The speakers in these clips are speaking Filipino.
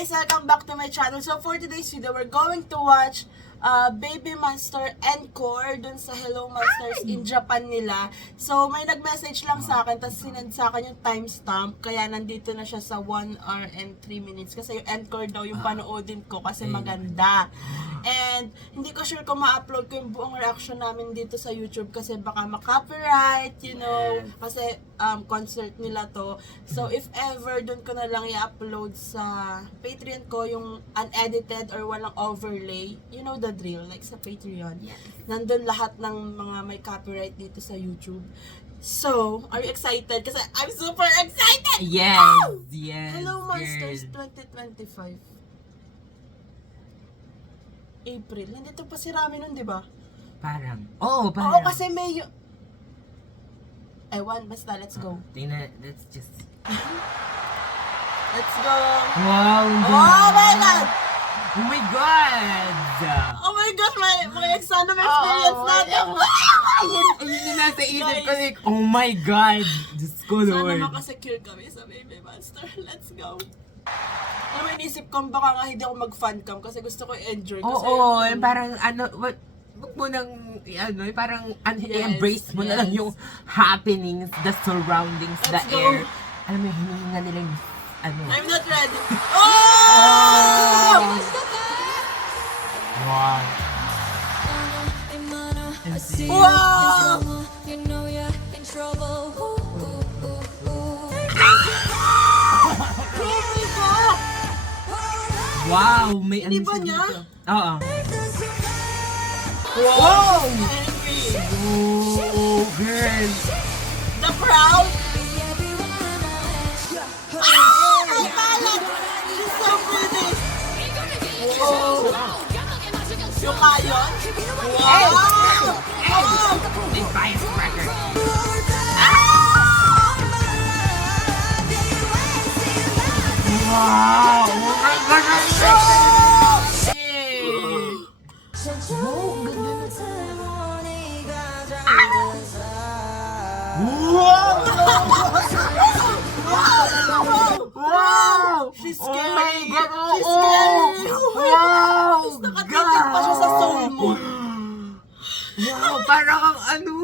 guys! Welcome back to my channel. So for today's video, we're going to watch Baby Monster Encore dun sa Hello Monsters in Japan nila. So may nag-message lang sa akin, tapos sinend sa akin yung timestamp. Kaya nandito na siya sa 1 hour and 3 minutes. Kasi yung encore daw yung panoodin ko kasi maganda. And hindi ko sure kung ma-upload ko yung buong reaction namin dito sa YouTube kasi baka ma-copyright, you know. Kasi concert nila to. So if ever, dun ko na lang i-upload sa Patreon ko yung unedited or walang overlay. You know the drill, like sa Patreon. Yes. Nandun lahat ng mga may copyright dito sa YouTube. So, are you excited? Kasi I'm super excited! Yes, Wow! yes, Hello Monsters girl. 2025. April. Nandito pa si Rami nun, di ba? Parang, oo, Oo, parang. kasi may... Ewan, basta, let's go. Tingnan, let's just... Let's go! Wow! Oh my God! Oh my God! Oh my gosh, may exam experience natin! Ayun yung nasa isip ko, like, oh my God! Diyos ko, Sana Lord. makasecure kami sa Baby Monster. Let's go! Ano may inisip ko, baka nga hindi ako mag-fancam kasi gusto ko i-enjoy. Oo, yung parang ano, wag mo nang, ano, parang i-embrace mo na lang yung happenings, the surroundings, the Let's go. air. Alam mo, hinihinga nila yung, ano. I'm not ready. Oh! Wow. Wow! You know you're in trouble. Wow, may ano Hindi ba siya niya? dito. Oo. Wow! Oh, girl. The crowd? Ah! Ang balat! She's so pretty! Wow! Yung kayon? Wow! Oh! Big firecracker. Wow! Oh my gosh! Yay! Wow! Wow! She's Oh my scary! God! She's Oo! scary! Wow! Nakatitig pa siya sa soul mo. Wow! Parang ang ano!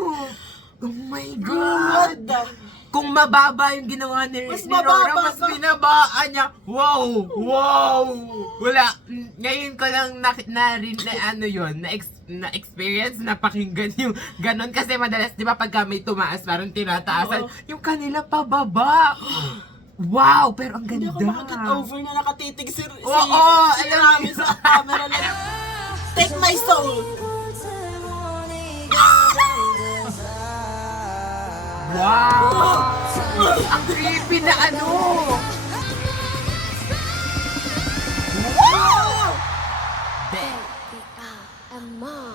Oh my God! God! Kung mababa yung ginawa ni, Mas ni Rora, mababa mas pa. binabaan niya. Wow! Wow! Wala. Ngayon ko lang na ano yun, na experience, na pakinggan yung ganon. Kasi madalas, di ba, pagka may tumaas, parang tinataasan. Oo. Yung kanila pababa. Wow! Pero ang Hindi ganda. ako makaget over na nakatitig si Oo, si alam Rami mo. sa camera like, take my soul! Wow! Ang creepy na ano! Wow!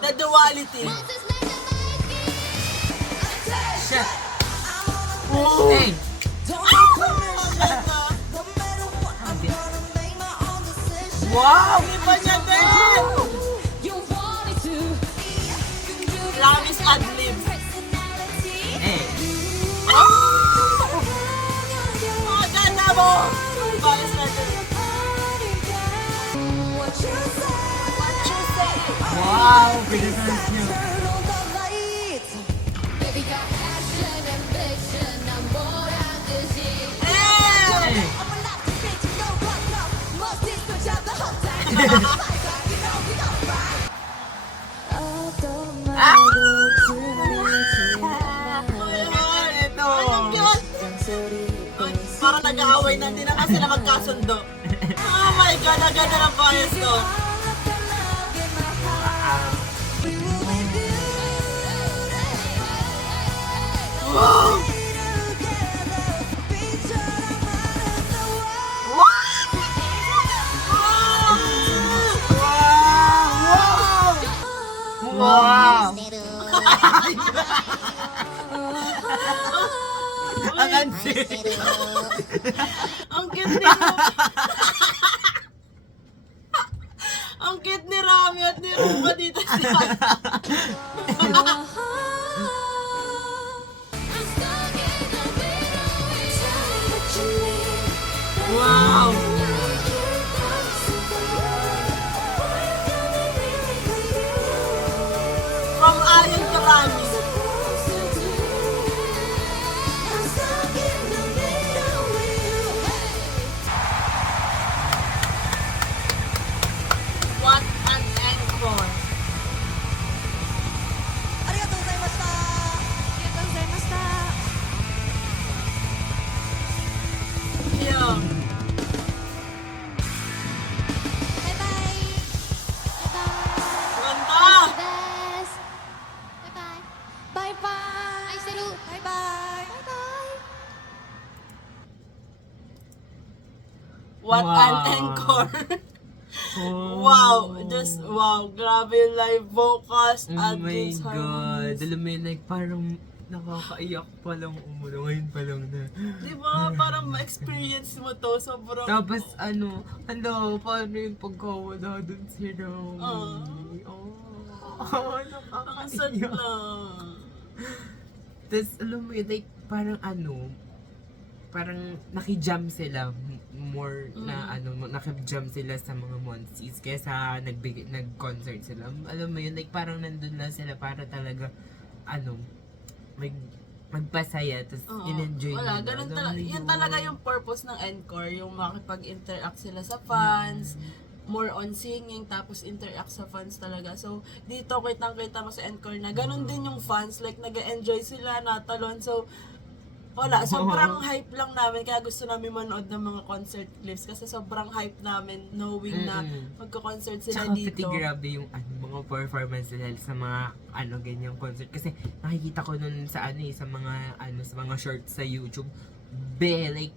The duality. Shit! Hey! Wow! Iba niya din! Rami's ad-libs. Hey! Oh! Mga ganda mo! Bias natin. What you say? Wow! Pinag-dance niyo. Eh! Hey! Ito! Ang cute! Parang nag-aaway na, hindi naman sila magkasundo. Oh my God, ang ganda ng bias to. Wow! Wow! Ang ansi! Ang cute ni Ang cute ni Rami at ni Rupa dito siya. Wow! at an encore. Wow, grabe yung live vocals Oh at my these God. harmonies. Alam mo yun, like, parang nakakaiyak pa lang umulo. Ngayon pa lang na. Di ba, parang ma-experience mo to, sobrang... Tapos paano yung pagkawala dun si Romy? Ang sad Nakakaiyak. lang. Tapos alam mo yun, like, parang nakijam sila more na nakijam sila sa mga Monsees kaysa nag-concert sila. Alam mo yun, like parang nandun lang sila para talaga magpasaya tapos Oo. in-enjoy Wala, nila. ganun Alam talaga. mo Yun yun? talaga yung purpose ng encore, yung makipag-interact sila sa fans, more on singing, tapos interact sa fans talaga. So, dito kitang-kita mo sa encore na ganun din yung fans, like nag-enjoy sila, natalon. So, wala, sobrang hype lang namin, kaya gusto namin manood ng mga concert clips kasi sobrang hype namin knowing na magko-concert sila Tsaka dito. pati grabe yung mga performance nila sa mga ganyang concert kasi nakikita ko nun sa sa mga shorts sa YouTube. Like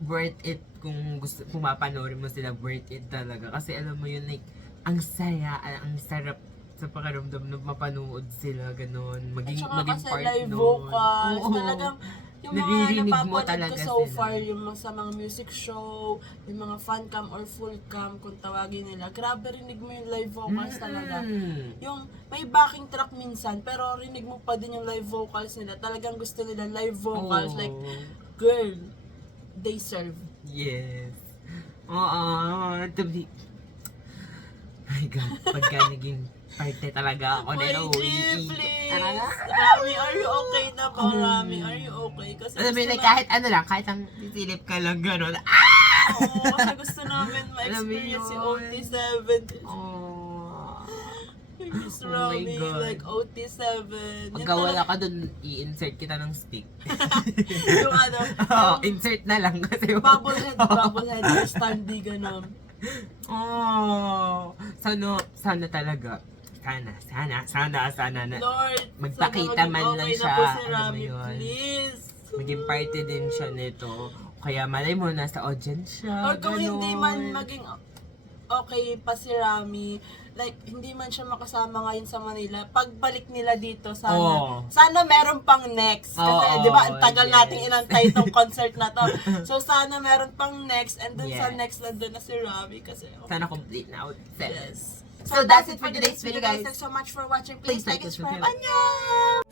worth it kung mapanoorin mo sila, worth it talaga kasi alam mo yun, like ang saya, ang sarap sa pakiramdam na mapanood sila ganun, maging At saka kasi part live nun. vocals, Oo. talagang yung Naririnig mga mo napapanood ko talaga so sila. far, yung sa mga music show, yung mga fan cam or full cam kung tawagin nila, grabe rinig mo yung live vocals talaga. Yung may backing track minsan, pero rinig mo pa din yung live vocals nila. Talagang gusto nila live vocals. Oo. Like, girl, they serve. Yes. Oo. To be... My God. Pagka naging parte talaga ako My nila. G, please! Rami, are you okay na ba? Rami, are you okay? Kasi Alam mo, gusto like, kahit ang sisilip ka lang gano'n. Oo, kasi gusto namin Alam mo ma-experience si yun. OT7. Oh. Miss Oh my Rami, God. like OT7. Pagka wala ka dun, i-insert kita ng stick. Yung ano, Insert na lang kasi. bubblehead, or standy, gano'n. Sana talaga. Sana na. Lord, Magpakita sana man maging lang okay siya, na po si alam mo Rami, yun. please. Maging party din siya nito. Kaya malay mo, nasa audience siya. Or kung hindi man ganon. maging okay pa si Rami, like, hindi man siya makasama ngayon sa Manila, pagbalik nila dito, sana, Oo. sana meron pang next. Kasi, Oo, di ba, ang tagal yes. nating inantay itong concert na to. So, sana meron pang next, and dun sa Yes. next, nandun na si Rami, kasi, Sana complete na out. yes. So, that's it for today's video, guys. Thanks so much for watching. Please Please like like and and subscribe. subscribe. Annyeong!